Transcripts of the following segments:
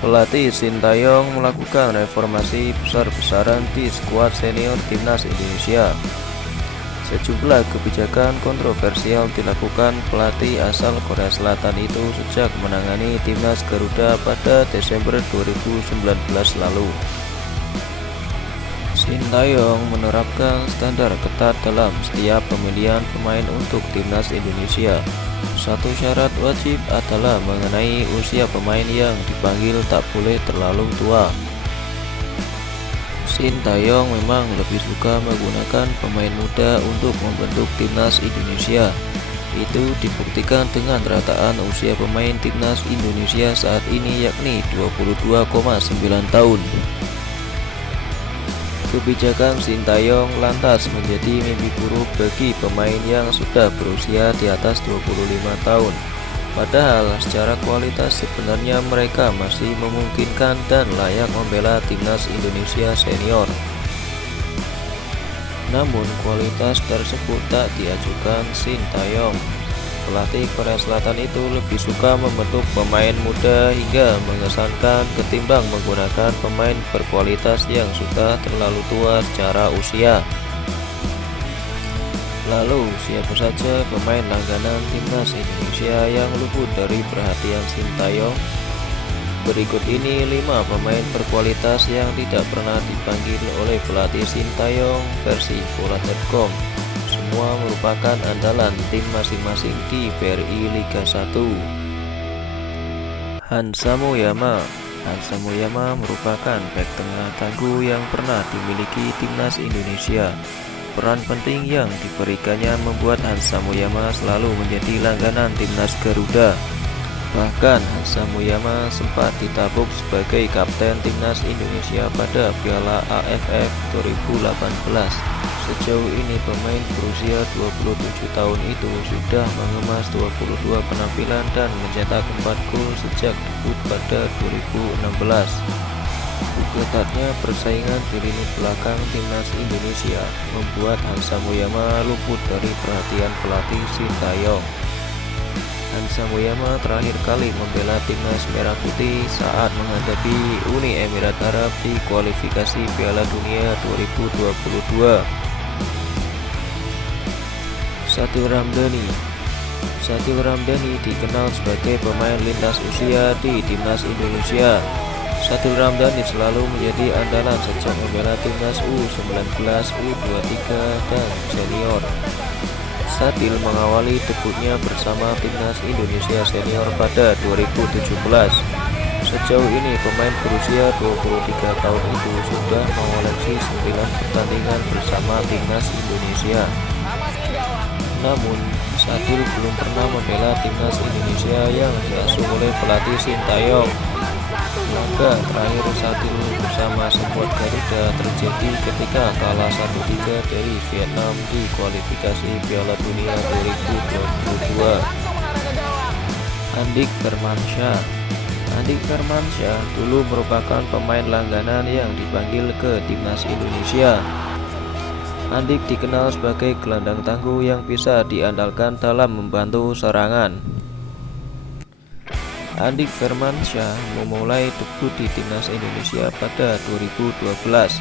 Pelatih Sintayong melakukan reformasi besar-besaran di skuad senior timnas Indonesia. Sejumlah kebijakan kontroversial dilakukan pelatih asal Korea Selatan itu sejak menangani timnas Garuda pada Desember 2019 lalu. Sintayong menerapkan standar ketat dalam setiap pemilihan pemain untuk timnas Indonesia. Satu syarat wajib adalah mengenai usia pemain yang dipanggil tak boleh terlalu tua. Sintayong memang lebih suka menggunakan pemain muda untuk membentuk timnas Indonesia. Itu dibuktikan dengan rataan usia pemain timnas Indonesia saat ini yakni 22,9 tahun. Kebijakan Sintayong lantas menjadi mimpi buruk bagi pemain yang sudah berusia di atas 25 tahun. Padahal secara kualitas sebenarnya mereka masih memungkinkan dan layak membela timnas Indonesia senior. Namun kualitas tersebut tak diajukan Sintayong. Pelatih Korea Selatan itu lebih suka membentuk pemain muda hingga mengesankan ketimbang menggunakan pemain berkualitas yang sudah terlalu tua secara usia. Lalu siapa saja pemain langganan timnas Indonesia yang luput dari perhatian Sintayong? Berikut ini 5 pemain berkualitas yang tidak pernah dipanggil oleh pelatih Sintayong versi bola.com. Semua merupakan andalan tim masing-masing di BRI Liga 1. Hansa Moyama merupakan bek tengah tangguh yang pernah dimiliki timnas Indonesia. Peran penting yang diberikannya membuat Hansa Moyama selalu menjadi langganan timnas Garuda. Bahkan Hansa Moyama sempat ditabuk sebagai kapten timnas Indonesia pada Piala AFF 2018. Sejauh ini pemain berusia 27 tahun itu sudah mengemas 22 penampilan dan mencetak 4 gol sejak debut pada 2016. Ketatnya persaingan di lini belakang timnas Indonesia membuat Hansa Moyama luput dari perhatian pelatih Sintayong. Hansa Moyama terakhir kali membela timnas Merah Putih saat menghadapi Uni Emirat Arab di kualifikasi Piala Dunia 2022. Sathril Ramdhani dikenal sebagai pemain lintas usia di timnas Indonesia. Sathril Ramdhani selalu menjadi andalan sejak membela timnas U19, U23, dan senior. Sathril mengawali debutnya bersama timnas Indonesia senior pada 2017. Sejauh ini pemain berusia 23 tahun itu sudah mengoleksi 9 pertandingan bersama timnas Indonesia. Namun, Sathril belum pernah membela timnas Indonesia yang diasuh oleh pelatih Sintayong. Laga terakhir Sathril bersama skuad Garuda terjadi ketika kalah 1-3 dari Vietnam di kualifikasi Piala Dunia 2022. Andik Firmansyah dulu merupakan pemain langganan yang dipanggil ke timnas Indonesia. Andik dikenal sebagai gelandang tangguh yang bisa diandalkan dalam membantu serangan. Andik Firmansyah memulai debut di timnas Indonesia pada 2012.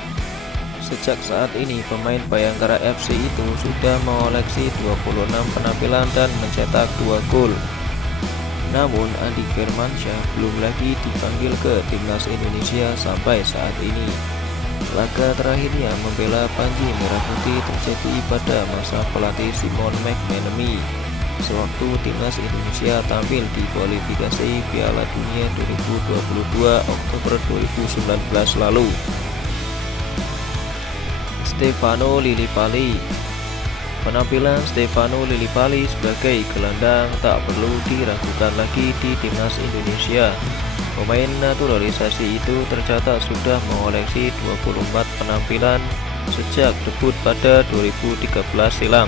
Sejak saat ini pemain Bayangkara FC itu sudah mengoleksi 26 penampilan dan mencetak 2 gol. Namun Andik Firmansyah belum lagi dipanggil ke timnas Indonesia sampai saat ini. Laga terakhirnya membela Panji Merah Putih terjadi pada masa pelatih Simon McManamy, sewaktu timnas Indonesia tampil di kualifikasi Piala Dunia 2022 Oktober 2019 lalu. Stefano Lillipali. Penampilan Stefano Lillipali sebagai gelandang tak perlu diragukan lagi di timnas Indonesia. Pemain naturalisasi itu tercatat sudah mengoleksi 24 penampilan sejak debut pada 2013 silam.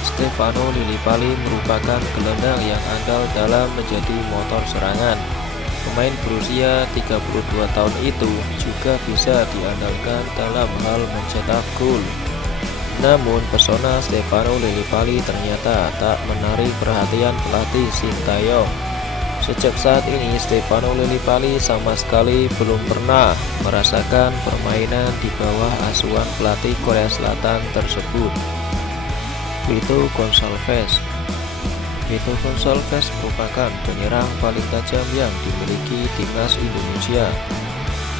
Stefano Lillipali merupakan gelandang yang andal dalam menjadi motor serangan. Pemain berusia 32 tahun itu juga bisa diandalkan dalam hal mencetak gol. Namun pesona Stefano Lillipali ternyata tak menarik perhatian pelatih Sintayong. Sejak saat ini, Stefano Lillipali sama sekali belum pernah merasakan permainan di bawah asuhan pelatih Korea Selatan tersebut. Beto Gonçalves merupakan penyerang paling tajam yang dimiliki timnas Indonesia.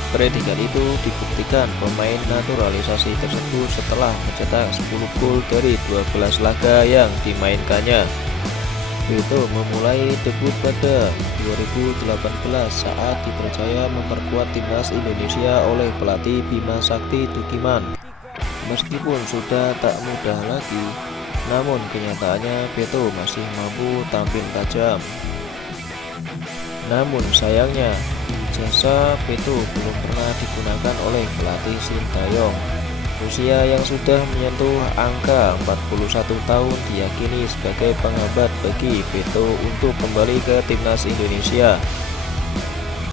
Predikat itu dibuktikan pemain naturalisasi tersebut setelah mencetak 10 gol dari 12 laga yang dimainkannya. Beto memulai debut pada 2018 saat dipercaya memperkuat timnas Indonesia oleh pelatih Bima Sakti Tukiman. Meskipun sudah tak mudah lagi, namun kenyataannya Beto masih mampu tampil tajam. Namun sayangnya, jasa Beto belum pernah digunakan oleh pelatih Sintayong. Usia yang sudah menyentuh angka 41 tahun diyakini sebagai penghambat bagi Beto untuk kembali ke timnas Indonesia.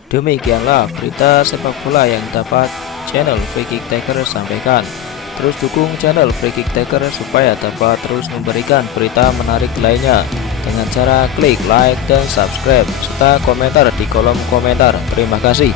Demikianlah berita sepak bola yang dapat channel Free Kick Taker sampaikan. Terus dukung channel Free Kick Taker supaya dapat terus memberikan berita menarik lainnya dengan cara klik like dan subscribe serta komentar di kolom komentar. Terima kasih.